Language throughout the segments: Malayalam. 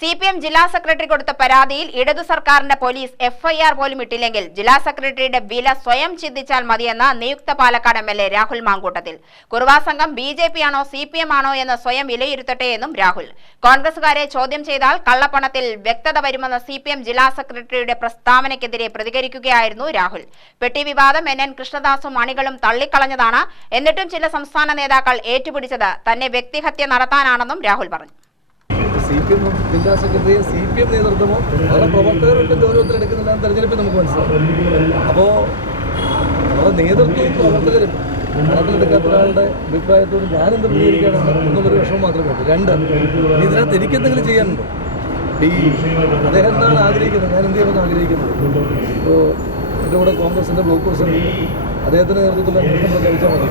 CPM ജില്ലാ സെക്രട്ടറി കൊടുത്ത പരാതിയിൽ ഇടതു സർക്കാരിന്റെ പോലീസ് FIR പോലും ഇട്ടില്ലെങ്കിൽ ജില്ലാ സെക്രട്ടറിയുടെ വില സ്വയം ചിന്തിച്ചാൽ മതിയെന്ന നിയുക്ത പാലക്കാട് MLA രാഹുൽ മാങ്കൂട്ടത്തിൽ. കുറുവാ സംഘം BJP ആണോ CPM ആണോ എന്ന് സ്വയം വിലയിരുത്തട്ടെ എന്നും രാഹുൽ. കോൺഗ്രസുകാരെ ചോദ്യം ചെയ്താൽ കള്ളപ്പണത്തിൽ വ്യക്തത വരുമെന്ന CPM ജില്ലാ സെക്രട്ടറിയുടെ പ്രസ്താവനയ്ക്കെതിരെ പ്രതികരിക്കുകയായിരുന്നു രാഹുൽ. പെട്ടി വിവാദം NN കൃഷ്ണദാസും അണികളും തള്ളിക്കളഞ്ഞതാണ്. എന്നിട്ടും ചില സംസ്ഥാന നേതാക്കൾ ഏറ്റുപിടിച്ചത് തന്നെ വ്യക്തിഹത്യ നടത്താനാണെന്നും രാഹുൽ പറഞ്ഞു. CPM ജില്ലാ സെക്രട്ടറി CPM നേതൃത്വമോ അവരുടെ പ്രവർത്തകരുടെ ഗൗരവത്തിലെടുക്കുന്നില്ല തെരഞ്ഞെടുപ്പിൽ നമുക്ക് മനസ്സിലാവും. അപ്പോൾ അവരുടെ നേതൃത്വവും പ്രവർത്തകരും കണക്കിലെടുക്കാത്ത ഒരാളുടെ അഭിപ്രായത്തോട് ഞാനെന്ത് പ്രതികരിക്കുകയാണെന്ന് എന്നുള്ളൊരു വിഷമം മാത്രമേ ഉള്ളൂ. രണ്ട്, ഇതിനകത്ത് എനിക്കെന്തെങ്കിലും ചെയ്യാനുണ്ടോ? അദ്ദേഹം എന്താണ് ആഗ്രഹിക്കുന്നത്, ഞാൻ എന്ത് ചെയ്യണമെന്ന് ആഗ്രഹിക്കുന്നത്? ഇപ്പോൾ എൻ്റെ കൂടെ കോൺഗ്രസിൻ്റെ ബ്ലോക്ക് പ്രസിഡന്റ് അദ്ദേഹത്തിൻ്റെ നേതൃത്വത്തിൽ അന്വേഷണം പ്രഖ്യാപിച്ചാൽ മതി.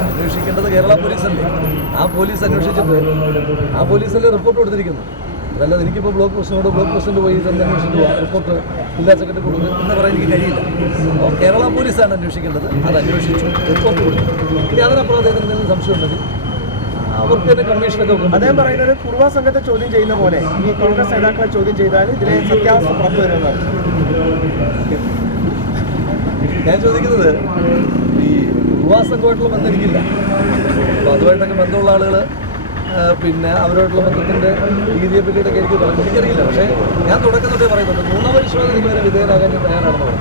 അന്വേഷിക്കേണ്ടത് കേരള പോലീസല്ലേ. ആ പോലീസ് അന്വേഷിച്ചിട്ട് ആ പോലീസല്ലേ റിപ്പോർട്ട് കൊടുത്തിരിക്കുന്നത്. അതല്ലാതെ എനിക്കിപ്പോൾ ബ്ലോക്ക് പ്രസിഡന്റ് പോയി തന്നെ അന്വേഷിച്ചിട്ട് റിപ്പോർട്ട് ജില്ലാ സെക്രട്ടറി കൊടുത്ത് എന്ന് പറയാൻ എനിക്ക് കഴിയില്ല. അപ്പോൾ കേരള പോലീസാണ് അന്വേഷിക്കേണ്ടത്. അത് അന്വേഷിച്ചു റിപ്പോർട്ട് കൊടുത്തു. ഇനി അതിനപ്പുറം അദ്ദേഹത്തിന് എന്തെങ്കിലും സംശയം ഉണ്ടെങ്കിൽ അവർക്ക് തന്നെ കമ്മീഷനൊക്കെ ഉണ്ട്. അദ്ദേഹം പറയുന്നത് കുറുവാ സംഘത്തെ ചോദ്യം ചെയ്യുന്ന പോലെ ഈ കോൺഗ്രസ് നേതാക്കളെ ചോദ്യം ചെയ്താൽ ഇതിലെ സത്യാവസ്ഥ പുറത്തു വരുമെന്നാണ് ഞാൻ ചോദിക്കുന്നത്. ഈ കുറുവാ സംഘമായിട്ടുള്ള ബന്ധം എനിക്കില്ല. അപ്പോൾ അതുമായിട്ടൊക്കെ ബന്ധമുള്ള ആളുകൾ പിന്നെ അവരുമായിട്ടുള്ള ബന്ധത്തിൻ്റെ രീതിയെ പറ്റിയിട്ടൊക്കെ എനിക്ക് എനിക്കറിയില്ല. പക്ഷേ ഞാൻ തുടക്കം തൊട്ടേ പറയുന്നുണ്ട്, നുണപരിശോധനയ്ക്ക് വരെ വിധേയനാകാൻ ഞാൻ തയ്യാറാണെന്ന് പറഞ്ഞു.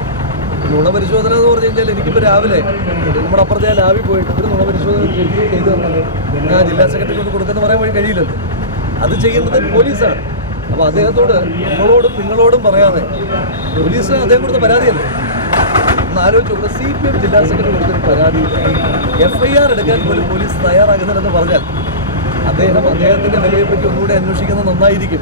നുണപരിശോധന എന്ന് പറഞ്ഞു കഴിഞ്ഞാൽ എനിക്കിപ്പോൾ രാവിലെ നമ്മുടെ അപ്പുറത്തെ ആ ലാബിൽ പോയിട്ട് ഒരു നുണപരിശോധന ചെയ്ത് തന്നത് ഞാൻ ജില്ലാ സെക്രട്ടറി കൊണ്ട് കൊടുക്കുന്ന പറയാൻ വഴി കഴിയില്ലല്ലോ. അത് ചെയ്യുന്നത് പോലീസാണ്. അപ്പോൾ അദ്ദേഹത്തോട് നമ്മളോടും നിങ്ങളോടും പറയാതെ പോലീസിന് അദ്ദേഹം കൊടുത്ത പരാതിയല്ലേ ഒന്ന് ആലോചിച്ച് നോക്കുന്നത്. CPM ജില്ലാ സെക്രട്ടറി കൊടുത്തൊരു പരാതി FIR എടുക്കാൻ പോലും പോലീസ് തയ്യാറാകുന്നില്ലെന്ന് പറഞ്ഞാൽ അദ്ദേഹത്തിൻ്റെ നിലയെപ്പറ്റി ഒന്നുകൂടെ അന്വേഷിക്കുന്നത് നന്നായിരിക്കും.